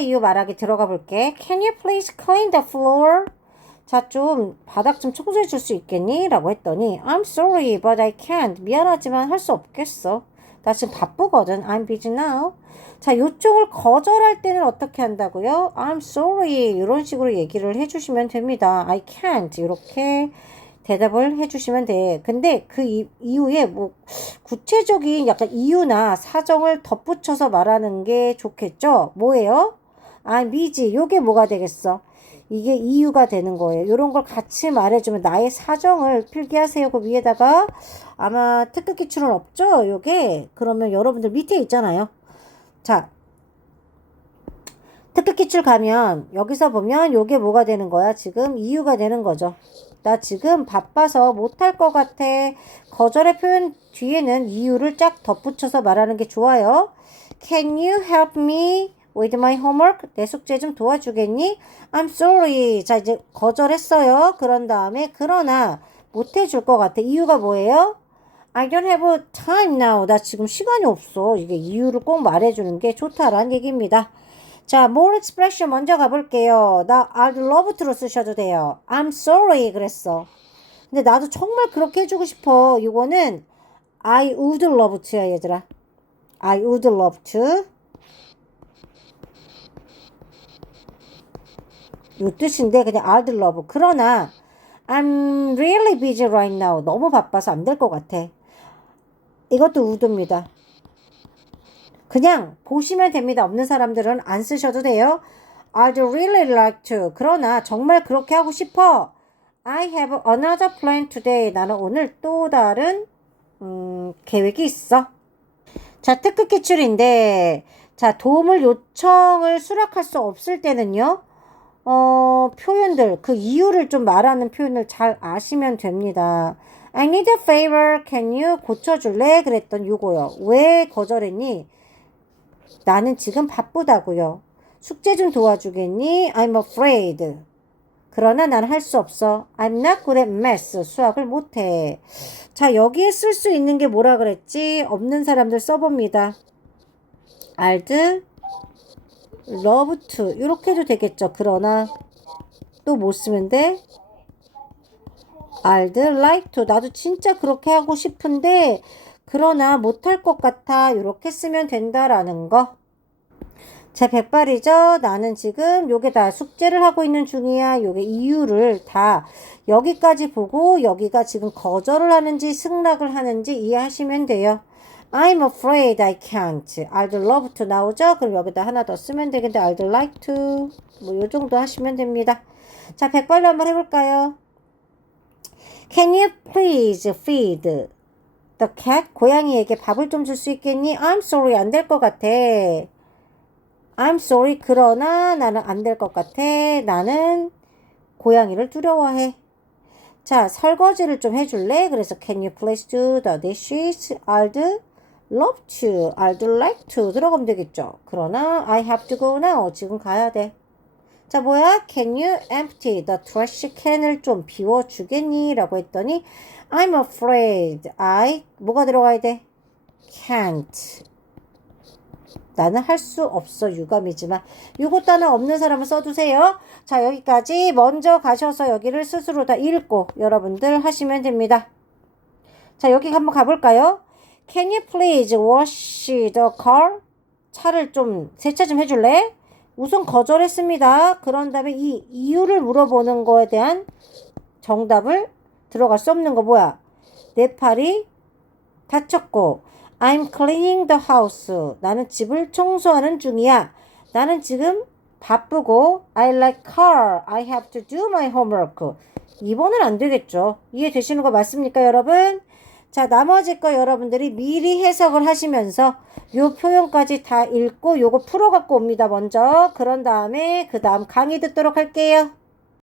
이유 말하기 들어가 볼게. Can you please clean the floor? 자, 좀 바닥 좀 청소해 줄 수 있겠니? 라고 했더니 I'm sorry, but I can't. 미안하지만 할 수 없겠어. 나 지금 바쁘거든. I'm busy now. 자, 요청을 거절할 때는 어떻게 한다고요? I'm sorry. 이런 식으로 얘기를 해주시면 됩니다. I can't. 이렇게 대답을 해주시면 돼. 근데 그 이, 이후에 뭐 구체적인 약간 이유나 사정을 덧붙여서 말하는 게 좋겠죠? 뭐예요? I'm busy. 요게 뭐가 되겠어? 이게 이유가 되는 거예요. 이런 걸 같이 말해주면 나의 사정을 필기하세요. 그 위에다가 아마 특급 기출은 없죠? 요게 그러면 여러분들 밑에 있잖아요. 자, 특급 기출 가면 여기서 보면 요게 뭐가 되는 거야? 지금 이유가 되는 거죠. 나 지금 바빠서 못할 것 같아. 거절의 표현 뒤에는 이유를 쫙 덧붙여서 말하는 게 좋아요. Can you help me with my homework? 내 숙제 좀 도와주겠니? I'm sorry. 자, 이제 거절했어요. 그런 다음에, 그러나, 못 해줄 것 같아. 이유가 뭐예요? I don't have time now. 나 지금 시간이 없어. 이게 이유를 꼭 말해주는 게 좋다라는 얘기입니다. 자, more expression 먼저 가볼게요. 나 I'd love to로 쓰셔도 돼요. I'm sorry 그랬어. 근데 나도 정말 그렇게 해주고 싶어. 이거는 I would love to야 얘들아. I would love to. 요 뜻인데 그냥 I'd love. 그러나 I'm really busy right now. 너무 바빠서 안 될 것 같아. 이것도 would입니다. 그냥 보시면 됩니다. 없는 사람들은 안 쓰셔도 돼요. I'd really like to. 그러나 정말 그렇게 하고 싶어. I have another plan today. 나는 오늘 또 다른 음, 계획이 있어. 자, 특급 기출인데 자, 도움을 요청을 수락할 수 없을 때는요. 어, 표현들 그 이유를 좀 말하는 표현을 잘 아시면 됩니다. I need a favor. Can you 고쳐줄래? 그랬던 요거요. 왜 거절했니? 나는 지금 바쁘다고요. 숙제 좀 도와주겠니? I'm afraid. 그러나 난 할 수 없어. I'm not good at math. 수학을 못해. 자, 여기에 쓸 수 있는 게 뭐라 그랬지? 없는 사람들 써봅니다. I'd love to. 이렇게 해도 되겠죠. 그러나 또 못 쓰면 돼? I'd like to. 나도 진짜 그렇게 하고 싶은데 그러나 못할 것 같아. 이렇게 쓰면 된다라는 거. 제 백발이죠. 나는 지금 요게 다 숙제를 하고 있는 중이야. 요게 이유를 다 여기까지 보고 여기가 지금 거절을 하는지 승낙을 하는지 이해하시면 돼요. I'm afraid I can't. I'd love to 나오죠? 그럼 여기다 하나 더 쓰면 되겠는데 I'd like to. 뭐요 정도 하시면 됩니다. 자, 백발로 한번 해볼까요? Can you please feed the cat? 고양이에게 밥을 좀 줄 수 있겠니? I'm sorry. 안 될 것 같아. I'm sorry. 그러나 나는 안 될 것 같아. 나는 고양이를 두려워해. 자, 설거지를 좀 해줄래? 그래서 can you please do the dishes? I'd love to. I'd like to. 들어가면 되겠죠. 그러나 I have to go now. 지금 가야 돼. 자, 뭐야? Can you empty the trash can을 좀 비워주겠니? 라고 했더니 I'm afraid I 뭐가 들어가야 돼? can't. 나는 할 수 없어 유감이지만 하나 없는 사람은 써두세요. 자 여기까지 먼저 가셔서 여기를 스스로 다 읽고 여러분들 하시면 됩니다. 자 여기 한번 가볼까요? Can you please wash the car? 차를 좀 세차 좀 해줄래? 우선 거절했습니다. 그런 다음에 이 이유를 물어보는 거에 대한 정답을 들어갈 수 없는 거 뭐야? 내 팔이 다쳤고 I'm cleaning the house. 나는 집을 청소하는 중이야. 나는 지금 바쁘고 I like car. I have to do my homework. 2번은 안 되겠죠. 이해되시는 거 맞습니까, 여러분? 자, 나머지 거 여러분들이 미리 해석을 하시면서 요 표현까지 다 읽고 요거 풀어 갖고 옵니다, 먼저. 그런 다음에 그 다음 강의 듣도록 할게요.